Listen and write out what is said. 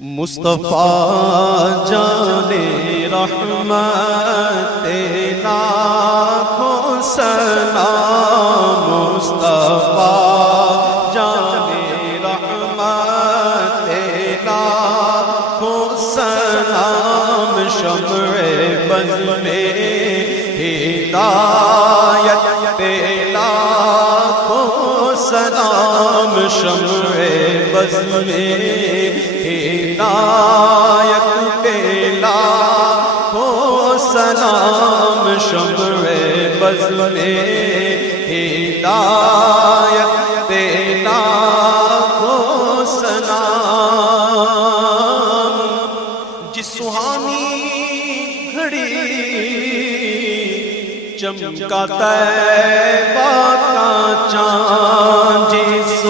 مصطفیٰ جان رحمت لاکھوں سلام، مصطفیٰ جان رحمت لاکھوں سلام، شمع بز میں ہدایت لاکھوں سلام، شمع بز میں ہدایت پہ لاکھوں سلام، شمع بز میں ہدایت پہ لاکھوں سلام۔ جس سہانی گھڑی چمکا طیبہ کا چاند، جس